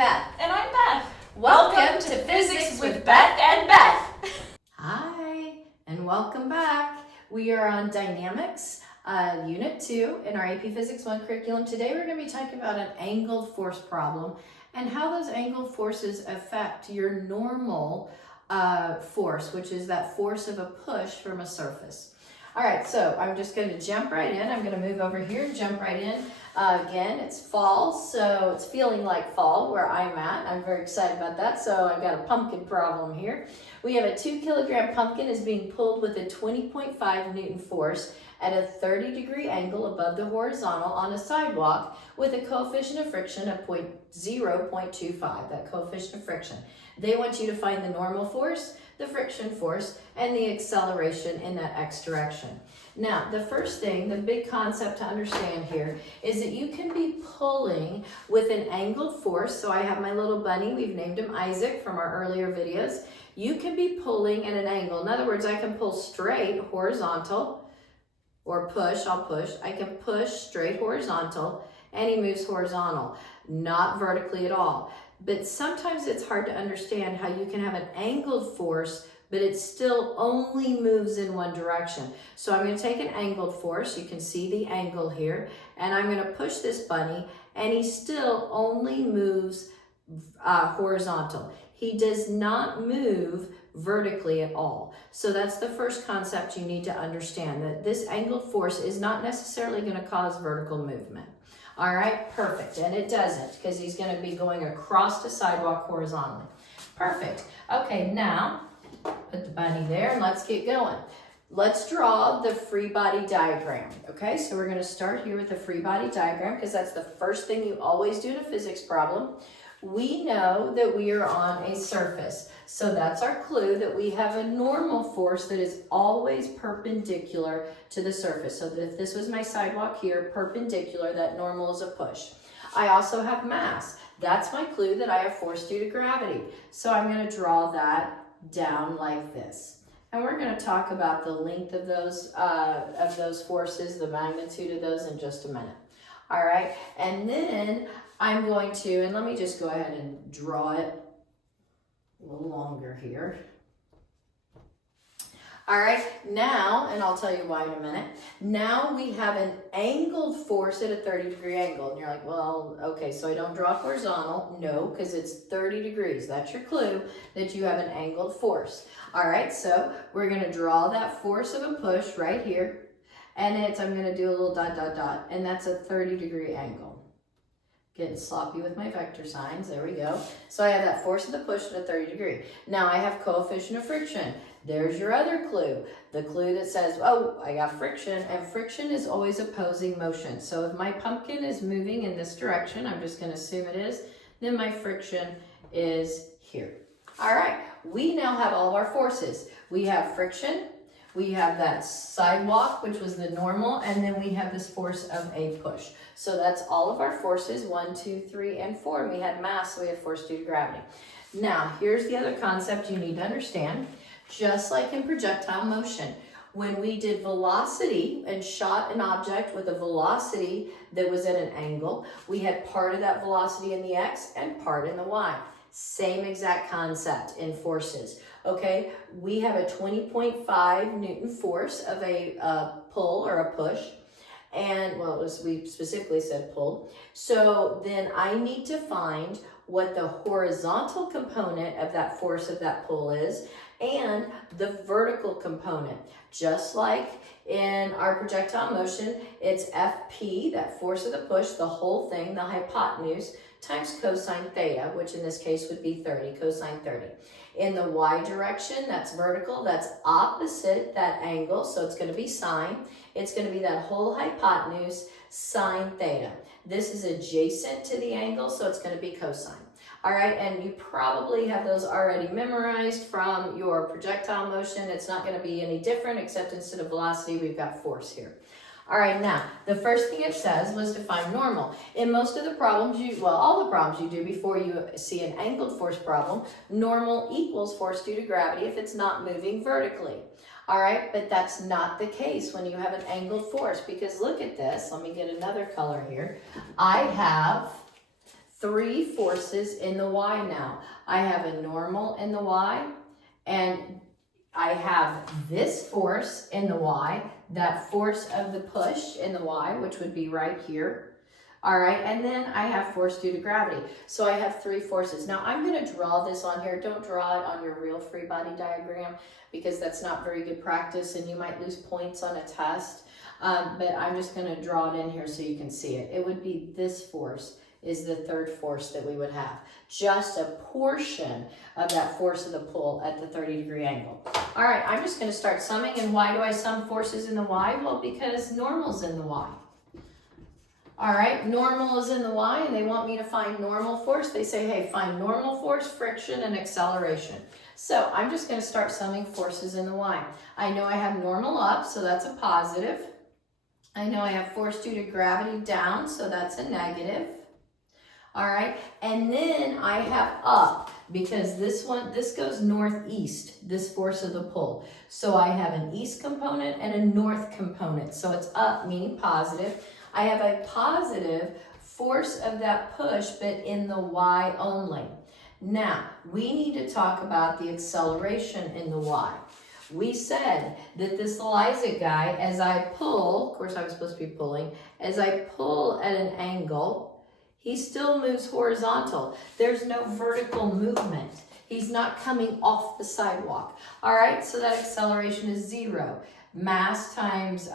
Beth. And I'm Beth. Welcome to Physics with Beth and Beth. Hi, and welcome back. We are on Dynamics, Unit 2 in our AP Physics 1 curriculum. Today we're going to be talking about an angled force problem and how those angled forces affect your normal force, which is that force of a push from a surface. All right, so I'm just going to jump right in. I'm going to move over here and jump right in. Again, it's fall, so it's feeling like fall where I'm at. I'm very excited about that, so I've got a pumpkin problem here. We have a 2-kilogram pumpkin is being pulled with a 20.5 Newton force at a 30-degree angle above the horizontal on a sidewalk with a coefficient of friction of 0.25, that coefficient of friction. They want you to find the normal force, the friction force, and the acceleration in that x direction. Now, the first thing, the big concept to understand here is that you can be pulling with an angled force. So I have my little bunny, we've named him Isaac from our earlier videos. You can be pulling at an angle. In other words, I can pull straight horizontal or push, I'll push. I can push straight horizontal and he moves horizontal, not vertically at all. But sometimes it's hard to understand how you can have an angled force, but it still only moves in one direction. So I'm going to take an angled force, you can see the angle here, and I'm going to push this bunny, and he still only moves horizontal. He does not move vertically at all. So that's the first concept you need to understand, that this angled force is not necessarily going to cause vertical movement. All right, perfect, and it doesn't because he's going to be going across the sidewalk horizontally. Perfect. Okay, now put the bunny there and let's get going. Let's draw the free body diagram. Okay, so we're going to start here with the free body diagram because that's the first thing you always do in a physics problem. We know that we are on a surface, so that's our clue that we have a normal force that is always perpendicular to the surface. So that if this was my sidewalk here, perpendicular, that normal is a push. I also have mass. That's my clue that I have force due to gravity. So I'm going to draw that down like this. And we're going to talk about the length of those forces, the magnitude of those in just a minute. All right, and then I'm going to, and let me just go ahead and draw it a little longer here. All right, now, and I'll tell you why in a minute. Now we have an angled force at a 30-degree angle. And you're like, well, okay, so I don't draw horizontal. No, because it's 30 degrees. That's your clue that you have an angled force. All right, so we're going to draw that force of a push right here. And I'm going to do a little dot, dot, dot, and that's a 30-degree angle. Getting sloppy with my vector signs. There we go. So I have that force of the push at a 30 degree. Now I have coefficient of friction. There's your other clue. The clue that says, oh, I got friction, and friction is always opposing motion. So if my pumpkin is moving in this direction, I'm just going to assume it is, then my friction is here. All right, we now have all of our forces. We have friction, we have that sidewalk, which was the normal, and then we have this force of a push. So that's all of our forces, 1, 2, 3, and 4. And we had mass, so we have force due to gravity. Now, here's the other concept you need to understand. Just like in projectile motion, when we did velocity and shot an object with a velocity that was at an angle, we had part of that velocity in the x and part in the y. Same exact concept in forces. Okay, we have a 20.5 Newton force of a pull or a push. And, well, we specifically said pull. So then I need to find what the horizontal component of that force of that pull is and the vertical component. Just like in our projectile motion, it's Fp, that force of the push, the whole thing, the hypotenuse, times cosine theta, which in this case would be 30, cosine 30. In the y direction, that's vertical, that's opposite that angle, so it's going to be sine. It's going to be that whole hypotenuse, sine theta. This is adjacent to the angle, so it's going to be cosine. All right, and you probably have those already memorized from your projectile motion. It's not going to be any different, except instead of velocity, we've got force here. All right, now, the first thing it says was to find normal. In most of the problems, all the problems you do before you see an angled force problem, normal equals force due to gravity if it's not moving vertically. All right, but that's not the case when you have an angled force, because look at this. Let me get another color here. I have three forces in the y now. I have a normal in the y, and I have this force in the y, that force of the push in the y, which would be right here. All right, and then I have force due to gravity. So I have three forces. Now I'm going to draw this on here. Don't draw it on your real free body diagram because that's not very good practice and you might lose points on a test. But I'm just going to draw it in here so you can see it. It would be this force is the third force that we would have. Just a portion of that force of the pull at the 30-degree angle. All right, I'm just going to start summing. And why do I sum forces in the y? Well, because normal's in the y. All right, normal is in the y, and they want me to find normal force. They say, hey, find normal force, friction, and acceleration. So I'm just going to start summing forces in the y. I know I have normal up, so that's a positive. I know I have force due to gravity down, so that's a negative. All right, and then I have up, because this goes northeast, this force of the pull. So I have an east component and a north component. So it's up, meaning positive. I have a positive force of that push, but in the y only. Now, we need to talk about the acceleration in the y. We said that this Lysak guy, as I pull, of course I was supposed to be pulling, as I pull at an angle, he still moves horizontal. There's no vertical movement. He's not coming off the sidewalk. All right, so that acceleration is 0. Mass times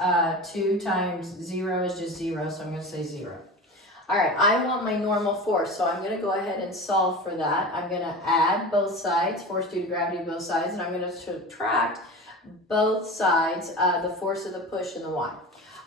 2 times 0 is just 0, so I'm going to say 0. All right, I want my normal force, so I'm going to go ahead and solve for that. I'm going to add both sides, force due to gravity both sides, and I'm going to subtract both sides, the force of the push in the y.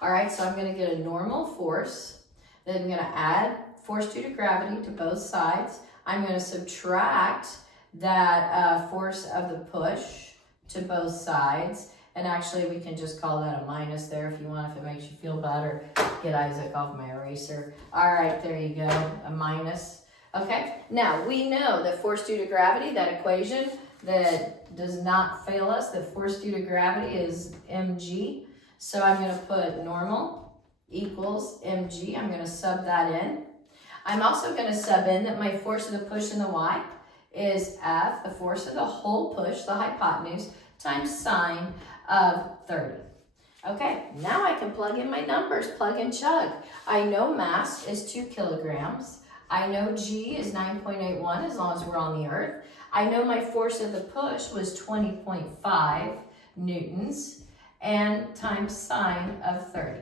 All right, so I'm going to get a normal force, then I'm going to add force due to gravity to both sides. I'm going to subtract that force of the push to both sides. And actually, we can just call that a minus there if you want, if it makes you feel better. Get Isaac off my eraser. All right, there you go, a minus. Okay, now we know that force due to gravity, that equation that does not fail us, that force due to gravity is mg. So I'm going to put normal equals mg. I'm going to sub that in. I'm also going to sub in that my force of the push in the y is F, the force of the whole push, the hypotenuse, times sine of 30. Okay, now I can plug in my numbers, plug and chug. I know mass is 2 kilograms. I know G is 9.81 as long as we're on the earth. I know my force of the push was 20.5 newtons and times sine of 30.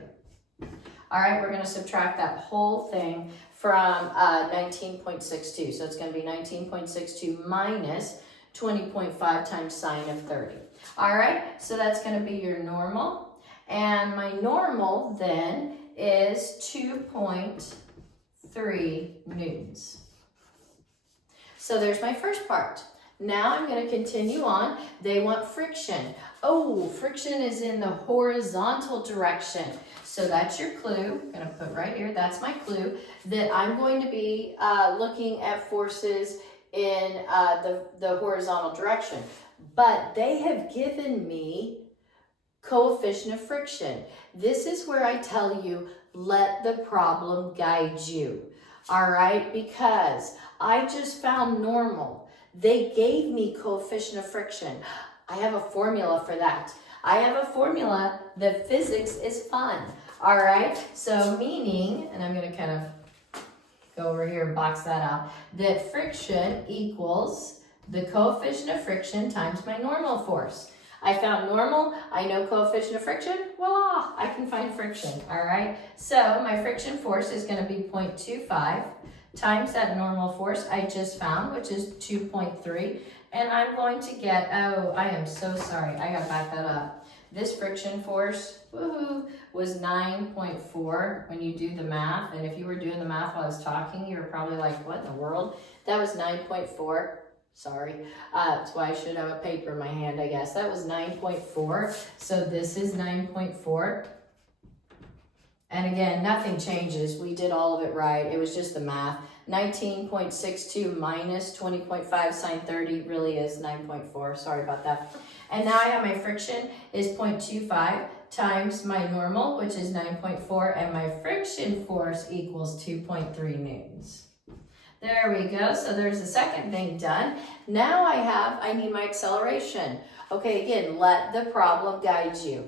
All right, we're going to subtract that whole thing from 19.62. So it's going to be 19.62 minus 20.5 times sine of 30. All right, so that's going to be your normal. And my normal then is 2.3 newtons. So there's my first part. Now I'm going to continue on. They want friction. Oh, friction is in the horizontal direction. So that's your clue. I'm going to put right here. That's my clue that I'm going to be looking at forces in the horizontal direction. But they have given me coefficient of friction. This is where I tell you, let the problem guide you. All right, because I just found normal. They gave me coefficient of friction. I have a formula for that. I have a formula that physics is fun. All right, so meaning, and I'm going to kind of go over here and box that out, that friction equals the coefficient of friction times my normal force. I found normal, I know coefficient of friction, voila, I can find friction, all right? So my friction force is going to be 0.25 times that normal force I just found, which is 2.3, and I'm going to get, oh, I am so sorry, I got to back that up. This friction force, woohoo, was 9.4 when you do the math, and if you were doing the math while I was talking, you were probably like, what in the world? That was 9.4. Sorry, that's why I should have a paper in my hand, I guess. That was 9.4, so this is 9.4. And again, nothing changes. We did all of it right. It was just the math. 19.62 minus 20.5 sine 30 really is 9.4. Sorry about that. And now I have my friction is 0.25 times my normal, which is 9.4, and my friction force equals 2.3 newtons. There we go. So there's the second thing done. Now I need my acceleration. Okay, again, let the problem guide you.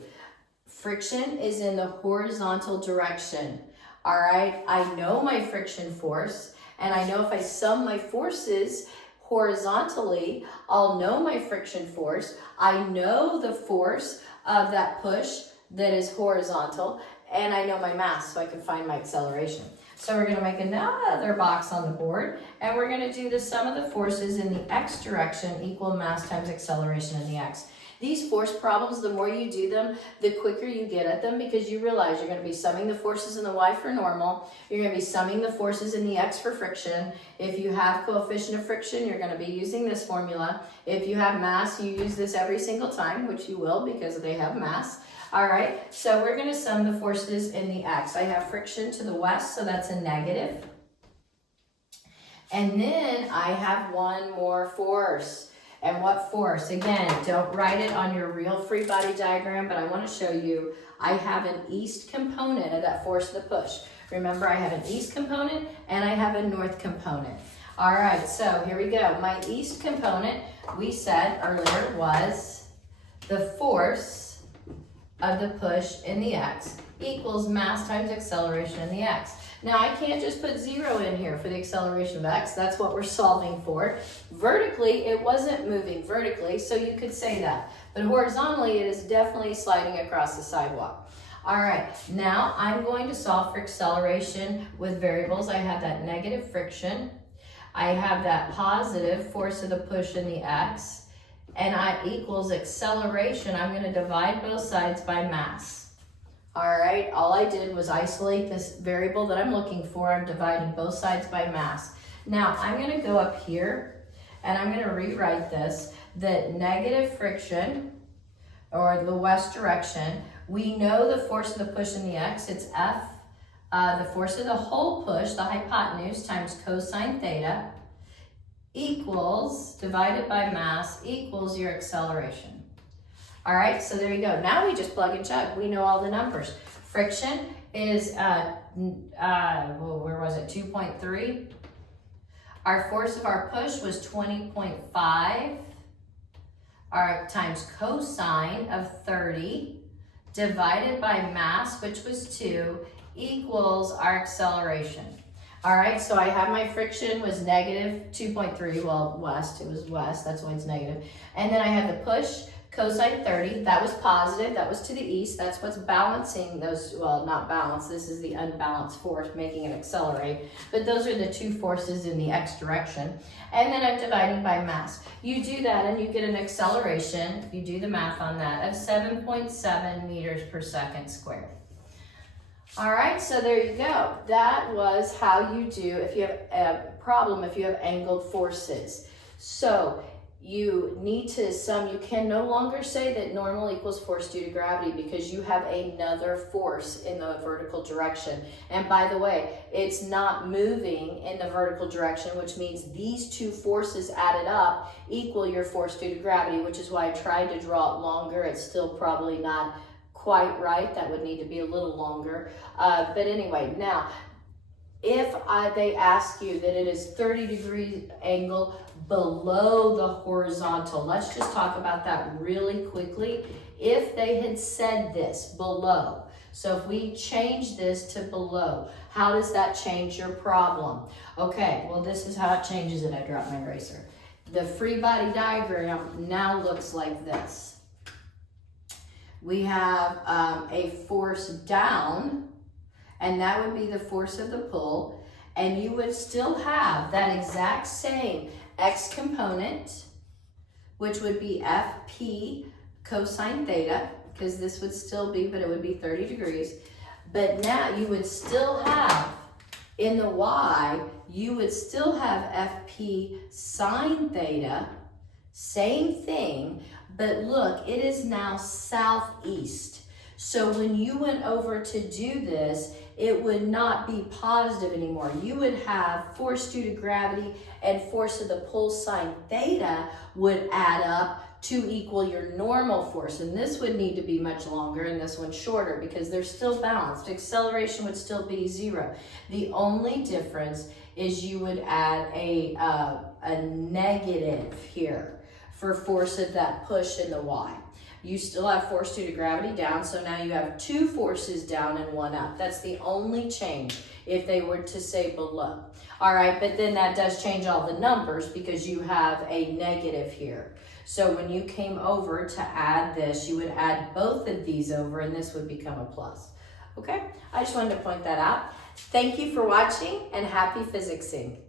Friction is in the horizontal direction. All right, I know my friction force, and I know if I sum my forces horizontally, I'll know my friction force. I know the force of that push that is horizontal, and I know my mass, so I can find my acceleration. So we're gonna make another box on the board, and we're gonna do the sum of the forces in the x direction equal mass times acceleration in the x. These force problems, the more you do them, the quicker you get at them, because you realize you're gonna be summing the forces in the y for normal, you're gonna be summing the forces in the x for friction. If you have coefficient of friction, you're gonna be using this formula. If you have mass, you use this every single time, which you will because they have mass. All right, so we're gonna sum the forces in the x. I have friction to the west, so that's a negative. And then I have one more force. And what force? Again, don't write it on your real free body diagram, but I wanna show you, I have an east component of that force of the push. Remember, I have an east component and I have a north component. All right, so here we go. My east component, we said earlier, was the force of the push in the x equals mass times acceleration in the x. Now I can't just put 0 in here for the acceleration of x, that's what we're solving for. Vertically, it wasn't moving vertically, so you could say that. But horizontally, it is definitely sliding across the sidewalk. All right, now I'm going to solve for acceleration with variables. I have that negative friction, I have that positive force of the push in the x, and I equals acceleration. I'm going to divide both sides by mass. All right, all I did was isolate this variable that I'm looking for. I'm dividing both sides by mass. Now I'm going to go up here and I'm going to rewrite this, that negative friction, or the west direction, we know the force of the push in the x, it's F, the force of the whole push, the hypotenuse, times cosine theta, equals, divided by mass, equals your acceleration. All right, so there you go. Now we just plug and chug. We know all the numbers. Friction is, where was it, 2.3. Our force of our push was 20.5. Our times cosine of 30, divided by mass, which was 2, equals our acceleration. All right, so I have my friction was negative 2.3, well, west, it was west, that's why it's negative. And then I have the push, cosine 30, that was positive, that was to the east, that's what's balancing those, well, not balanced, this is the unbalanced force making it accelerate, but those are the two forces in the x direction. And then I'm dividing by mass. You do that and you get an acceleration, you do the math on that, of 7.7 meters per second squared. All right, so there you go. That was how you do if you have a problem, if you have angled forces. So you need to sum, you can no longer say that normal equals force due to gravity because you have another force in the vertical direction. And by the way, it's not moving in the vertical direction, which means these two forces added up equal your force due to gravity, which is why I tried to draw it longer. It's still probably not quite right. That would need to be a little longer. But anyway, now, if they ask you that it is 30-degree angle below the horizontal, let's just talk about that really quickly. If they had said this, below, so if we change this to below, how does that change your problem? Okay, well, this is how it changes it. I dropped my eraser. The free body diagram now looks like this. We have a force down, and that would be the force of the pull, and you would still have that exact same x component, which would be Fp cosine theta, because this would still be, but it would be 30 degrees. But now you would still have, in the y, you would still have Fp sine theta, same thing, but look, it is now southeast. So when you went over to do this, it would not be positive anymore. You would have force due to gravity and force of the pull sine theta would add up to equal your normal force. And this would need to be much longer and this one shorter because they're still balanced. Acceleration would still be 0. The only difference is you would add a negative here for force of that push in the y. You still have force due to gravity down, so now you have 2 forces down and 1 up. That's the only change if they were to say below. All right, but then that does change all the numbers because you have a negative here. So when you came over to add this, you would add both of these over and this would become a plus. Okay, I just wanted to point that out. Thank you for watching and happy physicsing.